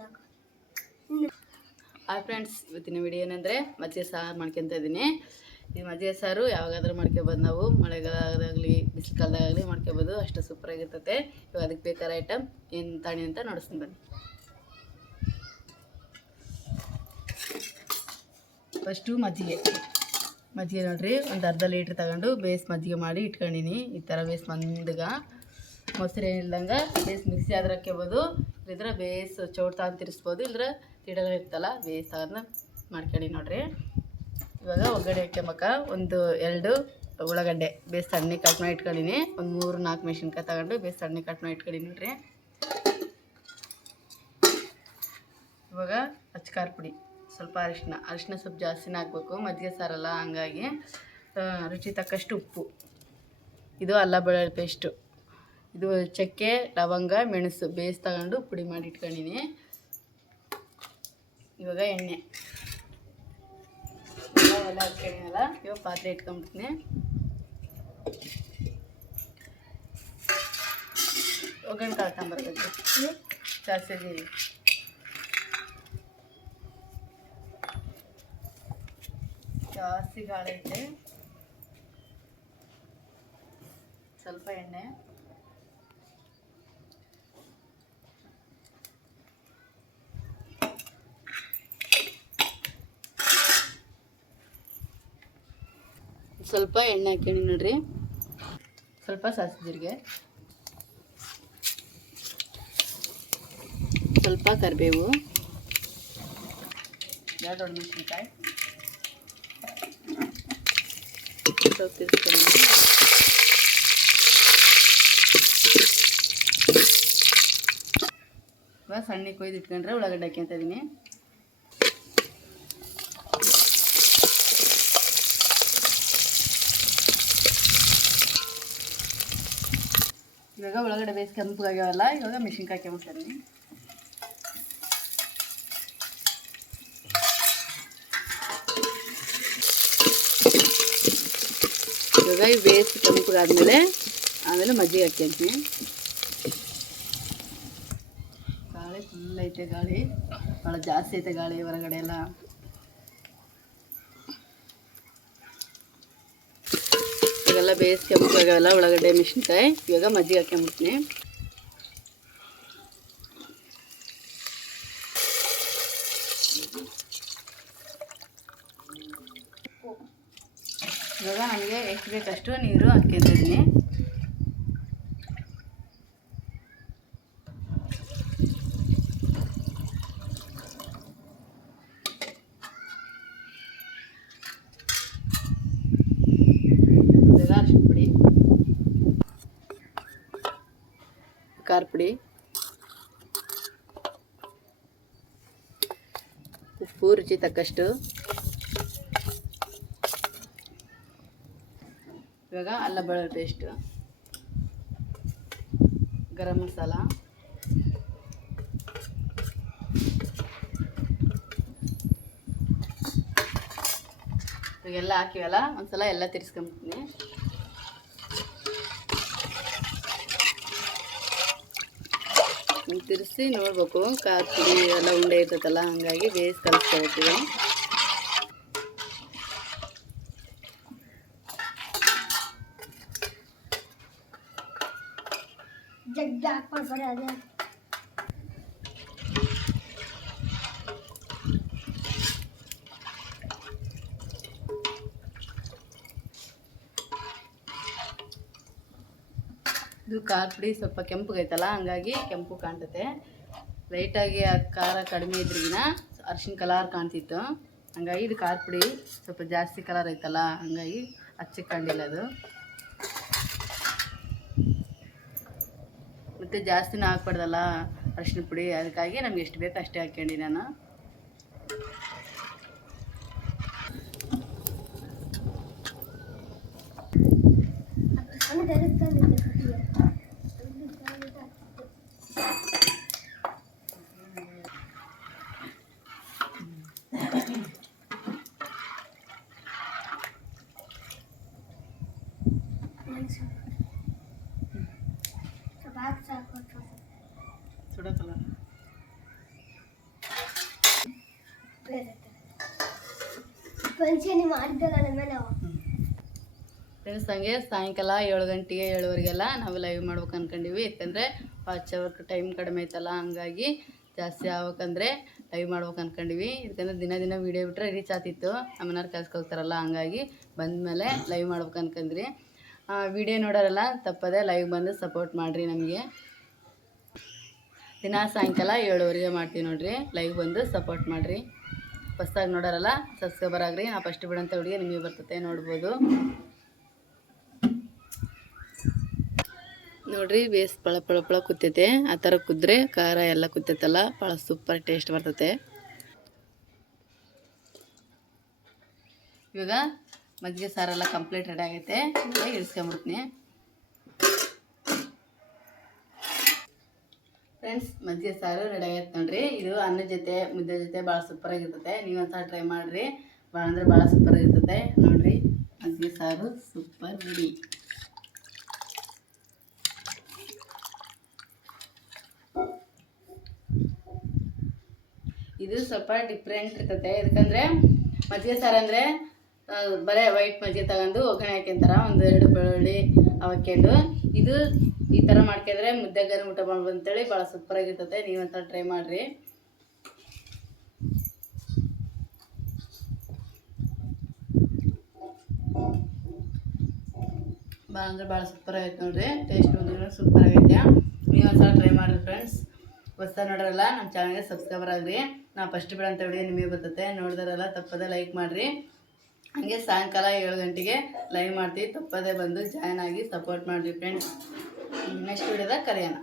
ಹಾಕು hi friends ಇವತ್ತಿನ video ಏನಂದರೆ ಮಜ್ಜಿಗೆ ಸಾರು ಮಾಡ್ಕೊತ ಇದ್ದೀನಿ. ಈ ಮಜ್ಜಿಗೆ ಸಾರು ಯಾವಾಗಾದ್ರೂ ಮಾಡ್ಕೊಬೋದು ನಾವು. ಮಳೆಗಾಲದಾಗಲಿ ಬಿಸಿಲು ಕಾಲದಾಗಲಿ ಮಾಡ್ಕೊಬೋದು. ಅಷ್ಟು ಸೂಪರಾಗಿರ್ತತೆ ಇವಾಗ ಅದಕ್ಕೆ ಬೇಕಾದ ಐಟಮ್ ಏನು ತಾಣಿ ಅಂತ ನೋಡಿಸ್ತೀನಿ ಬನ್ನಿ. ಫಸ್ಟು ಮಜ್ಜಿಗೆ. ಮಜ್ಜಿಗೆ ನೋಡ್ರಿ, ಒಂದು ಅರ್ಧ ಲೀಟ್ರ್ ತಗೊಂಡು ಬೇಸ್ ಮಜ್ಜಿಗೆ ಮಾಡಿ ಇಟ್ಕೊಂಡಿನಿ. ಈ ಥರ ಬೇಸ್ ಮಂದಗ. ಮೊಸರು ಬೇಸ್ ಮಿಕ್ಸಿ ಆದ್ರೆ ಹಾಕ್ಕೋಬೋದು. ಇಲ್ಲದ್ರೆ ಬೇಸ್ ಚೌಡ್ತಾ ತಗೊಂಡು ತಿರ್ಸ್ಬೋದು ಇಲ್ಲದ್ರೆ ತಿಡಗಳು ಇರ್ತಲ್ಲ ಬೇಸ್ ಅದನ್ನ ಮಾಡ್ಕೊಂಡು ನೋಡ್ರಿ. ಇವಾಗ ಒಗ್ಗರಣೆ ಹಾಕ್ಯಂಬಕ ಒಂದು ಎರಡು ಉಳ್ಳಾಗಡ್ಡೆ ಬೇಸ್ ಸಣ್ಣ ಕಟ್ ಮಾಡಿ ಇಟ್ಕೊಂಡಿನಿ. ಒಂದು ಮೂರು ನಾಲ್ಕು ಮೆಣಸಿನ್ಕಾಯಿ ತಗೊಂಡು ಬೇಸ್ ಸಣ್ಣ ಕಟ್ ಮಾಡಿ ಇಟ್ಕೊಂಡಿನಿ ನೋಡ್ರಿ. ಇವಾಗ ಅಚ್ಕಾರ ಪುಡಿ, ಸ್ವಲ್ಪ ಅರಿಶಿನ ಅರಿಶಿನ ಸ್ವಲ್ಪ ಜಾಸ್ತಿನೇ ಹಾಕ್ಬೇಕು, ಮಜ್ಜಿಗೆ ಸಾರಲ್ಲ ಹಂಗಾಗಿ ರುಚಿ ತಕ್ಕಷ್ಟು ಉಪ್ಪು. ಇದು ಅಲ್ಲ ಬೆಳ್ಳುಳ್ಳಿ ಪೇಸ್ಟು. ಇದು ಚಕ್ಕೆ, ಲವಂಗ, ಮೆಣಸು ಬೇಸ್ ತಗೊಂಡು ಪುಡಿ ಮಾಡಿ ಇಟ್ಕೊಂಡಿನಿ. ಇವಾಗ ಎಣ್ಣೆ. ಎಲ್ಲ ಹಾಕ್ಕೊಂಡಿನಲ್ಲ ಇವಾಗ ಪಾತ್ರೆ ಇಟ್ಕೊಂಬಿಡ್ತೀನಿ ಒಗ್ಗರಣೆ ಕಳ್ಕೊಂಬರ್ತೈತಿ ಜಾಸ್ತಿ ಜಾಸ್ತಿ ಗಾಳಿ ಐತೆ. ಸ್ವಲ್ಪ ಎಣ್ಣೆ. ಸ್ವಲ್ಪ ಎಣ್ಣೆ ಹಾಕ್ಯಣಿ ನೋಡ್ರಿ. ಸ್ವಲ್ಪ ಸಾಸಿವೆ ಜೀರಿಗೆ. ಸ್ವಲ್ಪ ಕರಿಬೇವು. ಎರಡು ಮೆಣಸಿನ್ಕಾಯಿ ಸ್ವಲ್ಪ ತಿರ್ಸ್ಕೊಂಡು ಇವಾಗ ಸಣ್ಣ ಕೊಯ್ದು ಇಟ್ಕೊಂಡ್ರೆ ಉಳ್ಳಾಗಡ್ಡೆ ಹಾಕ್ಯಂತ ಇದೀನಿ. ಇವಾಗ ಒಳಗಡೆ ಬೇಯಿಸಿ ಕೆಂಪಗಾಗ್ಯಾವಲ್ಲ ಇವಾಗ ಮೆಣಸಿನ್ಕಾಯಿ ಹಾಕ್ಯಂಬಿಡ್ತೀನಿ ಇವಾಗ ಇವು ಬೇಯಿಸಿ ಕೆಂಪಗಾದ್ಮೇಲೆ ಆಮೇಲೆ ಮಜ್ಜಿಗೆ ಹಾಕ್ಯಂತೀನಿ ಗಾಳಿ ಫುಲ್ ಐತೆ ಗಾಳಿ. ಭಾಳ ಜಾಸ್ತಿ ಐತೆ ಗಾಳಿ ಹೊರಗಡೆ ಎಲ್ಲ. ಇವಾಗೆಲ್ಲ ಬೇಯಿಸಿ ಉಳ್ಳಾಗಡ್ಡೆ ಮೆಣಸಿನ್ಕಾಯಿ ಇವಾಗ ಮಜ್ಜಿಗೆ ಹಾಕೊಂಬಿಡ್ತೀನಿ ಇವಾಗ ನನಗೆ ಎಷ್ಟು ಬೇಕಷ್ಟು ನೀರು ಹಾಕ್ಕೊಂಡಿದ್ದೀನಿ ಇವಾಗ ಅರಿಶಿನ ಪುಡಿ ಖಾರ ಪುಡಿ ಉಪ್ಪು ರುಚಿ ತಕ್ಕಷ್ಟು ಇವಾಗ ಅಲ್ಲ ಬೆಳ್ಳುಳ್ಳಿ ಪೇಸ್ಟ್ ಗರಂ ಮಸಾಲ ಇವಾಗೆಲ್ಲ ಹಾಕಿವಲ್ಲ ಒಂದ್ಸಲ ಎಲ್ಲ ತಿರ್ಸ್ಕೊಂಬಿಡ್ತೀನಿ ತಿರ್ಸಿ ನೋಡ್ಬೇಕು. ಖಾರ ಪುಡಿ ಎಲ್ಲ ಉಂಡೆ ಇರ್ತೈತಲ್ಲ ಹಂಗಾಗಿ ಬೇಯಿಸಿ ಇರ್ತೀವಿ. ಜಗ್ಗಿ ಹಾಕ್ಕೊಳ್ಬೇಡಿ ಅದೇ ಇದು ಖಾರ ಪುಡಿ ಸ್ವಲ್ಪ ಕೆಂಪಗೈತಲ್ಲ ಹಂಗಾಗಿ ಕೆಂಪು ಕಾಣ್ತತೆ. ಲೈಟಾಗಿ ಆ ಖಾರ ಕಡಿಮೆ ಇದ್ರಿಗಿನ ಅರ್ಶಿನ ಕಲರ್ ಕಾಣ್ತಿತ್ತು. ಹಂಗಾಗಿ ಇದು ಖಾರ ಪುಡಿ ಸ್ವಲ್ಪ ಜಾಸ್ತಿ ಕಲರ್ ಐತಲ್ಲ, ಹಂಗಾಗಿ ಹಚ್ಚಿ ಕಂಡಿಲ್ಲ ಅದು. ಮತ್ತು ಜಾಸ್ತಿನೂ ಹಾಕ್ಬಾರ್ದಲ್ಲ ಅರ್ಶಿನ ಪುಡಿ, ಅದಕ್ಕಾಗಿ ನಮ್ಗೆ ಎಷ್ಟು ಬೇಕು ಅಷ್ಟೇ ಹಾಕ್ಕೊಂಡು ನಾನು. ಫ್ರೆಂಡ್ಸ್ ಹಂಗೆ ಸಾಯಂಕಾಲ ಏಳು ಗಂಟೆಗೆ ಏಳುವರೆಗೆಲ್ಲ ನಾವು ಲೈವ್ ಮಾಡ್ಬೇಕು ಅನ್ಕೊಂಡಿವಿ. ಯಾಕಂದರೆ ವಾಚ್ ಅವರ್ ಟೈಮ್ ಕಡಿಮೆ ಐತಲ್ಲ, ಹಂಗಾಗಿ ಜಾಸ್ತಿ ಆಗ್ಬೇಕಂದ್ರೆ ಲೈವ್ ಮಾಡ್ಬೇಕು ಅನ್ಕೊಂಡಿವಿ. ಯಾಕಂದ್ರೆ ದಿನ ದಿನ ವೀಡಿಯೋ ಬಿಟ್ರೆ ರೀಚ್ ಆತಿತ್ತು ಅಮ್ಮನವ್ರು ಕಳ್ಸ್ಕೊಳ್ತಾರಲ್ಲ ಹೋಗ್ತಾರಲ್ಲ ಹಂಗಾಗಿ ಬಂದಮೇಲೆ ಲೈವ್ ಮಾಡ್ಬೇಕು ಅನ್ಕೊಂಡ್ರಿ. ವಿಡಿಯೋ ನೋಡೋರಲ್ಲ ತಪ್ಪದೆ ಲೈವ್ ಬಂದು ಸಪೋರ್ಟ್ ಮಾಡಿರಿ ನಮಗೆ. ದಿನ ಸಾಯಂಕಾಲ ಏಳುವರೆಗೆ ಮಾಡ್ತೀವಿ ನೋಡಿರಿ. ಲೈವ್ ಬಂದು ಸಪೋರ್ಟ್ ಮಾಡಿರಿ. ಫಸ್ಟಾಗಿ ನೋಡೋರಲ್ಲ ಸಬ್ಸ್ಕ್ರೈಬರ್ ಆಗ್ರಿ. ನಾ ಫಸ್ಟ್ ಬಿಡೋಂಥ ಹುಡುಗಿ ನಿಮಗೆ ಬರ್ತತೆ ನೋಡ್ಬೋದು. ನೋಡ್ರಿ ಬೇಸ್ ಪಳ ಪಳ ಪಳ ಕೂತೈತೆ ಆ ಥರ ಕುದ್ರೆ ಖಾರ ಎಲ್ಲ ಕೂತೈತಲ್ಲ ಭಾಳ ಸೂಪರ್ ಟೇಸ್ಟ್ ಬರ್ತತೆ. ಇವಾಗ ಮಜ್ಜಿಗೆ ಸಾರೆಲ್ಲ ಕಂಪ್ಲೀಟ್ ರೆಡಿ ಆಗೈತೆ. ಇಳಿಸ್ಕೊಂಬಿಡ್ತೀನಿ ಫ್ರೆಂಡ್ಸ್ ಮಜ್ಜಿಗೆ ಸಾರು ರೆಡಿ ಆಗೈತೆ ನೋಡ್ರಿ. ಇದು ಅನ್ನದ ಜೊತೆ, ಮುದ್ದೆ ಜೊತೆ ಭಾಳ ಸೂಪರ್ ಆಗಿರ್ತತೆ. ನೀವು ಒಂದ್ಸಲ ಟ್ರೈ ಮಾಡಿರಿ. ಭಾಳ ಅಂದ್ರೆ ಭಾಳ ಸೂಪರ್ ಆಗಿರ್ತತೆ. ನೋಡ್ರಿ, ಮಜ್ಜಿಗೆ ಸಾರು ಸೂಪರ್ ರೆಡಿ ಇದು ಸ್ವಲ್ಪ ಡಿಫ್ರೆಂಟ್ ಇರ್ತೈತೆ. ಯಾಕಂದ್ರೆ ಮಜ್ಜಿಗೆ ಸಾರು ಅಂದರೆ ಬರೇ ವೈಟ್ ಮಜ್ಜಿಗೆ ತಗೊಂಡು ಒಗ್ಗರಣೆ ಹಾಕ್ಯಂತಾರ, ಒಂದು ಎರಡು ಬೆಳ್ಳುಳ್ಳಿ ಅವಕ್ಕೆಂಡು ಇದು ಈ ಥರ ಮಾಡ್ಕೊಂಡ್ರೆ ಮುದ್ದೆ ಗರಿ ಊಟ ಮಾಡ್ಬೋದು ಅಂತೇಳಿ ಭಾಳ ಸೂಪರಾಗಿರ್ತದೆ ನೀವು ಅಂತ ಟ್ರೈ ಮಾಡಿರಿ. ಭಾಳ ಅಂದ್ರೆ ಭಾಳ ಸೂಪರ್ ಆಗೈತೆ ನೋಡ್ರಿ ಟೇಸ್ಟ್ ಬಂದ್ರೆ ಸೂಪರ್ ಆಗೈತೆ. ನೀವು ಒಂದ್ಸಲ ಟ್ರೈ ಮಾಡಿರಿ ಫ್ರೆಂಡ್ಸ್ ಹೊಸ ನೋಡ್ರಲ್ಲ ನಮ್ಮ ಚಾನಲ್ಗೆ ಸಬ್ಸ್ಕ್ರೈಬರ್ ಆಗ್ರಿ. ನಾ ಫಸ್ಟ್ ಬಿಡಂತ ವಿಡಿಯೋ ನಿಮಗೆ ಬರ್ತತೆ ನೋಡಿದಾರಲ್ಲ ತಪ್ಪದೆ ಲೈಕ್ ಮಾಡಿರಿ. ಹಾಗೆ ಸಾಯಂಕಾಲ ಏಳು ಗಂಟೆಗೆ ಲೈವ್ ಮಾಡ್ತೀವಿ. ತಪ್ಪದೆ ಬಂದು ಜಾಯ್ನ್ ಆಗಿ ಸಪೋರ್ಟ್ ಮಾಡಿ ಫ್ರೆಂಡ್ಸ್ ನೆಕ್ಸ್ಟ್ ವಿಡಿಯೋದಾಗ ಕರೆಯೋಣ.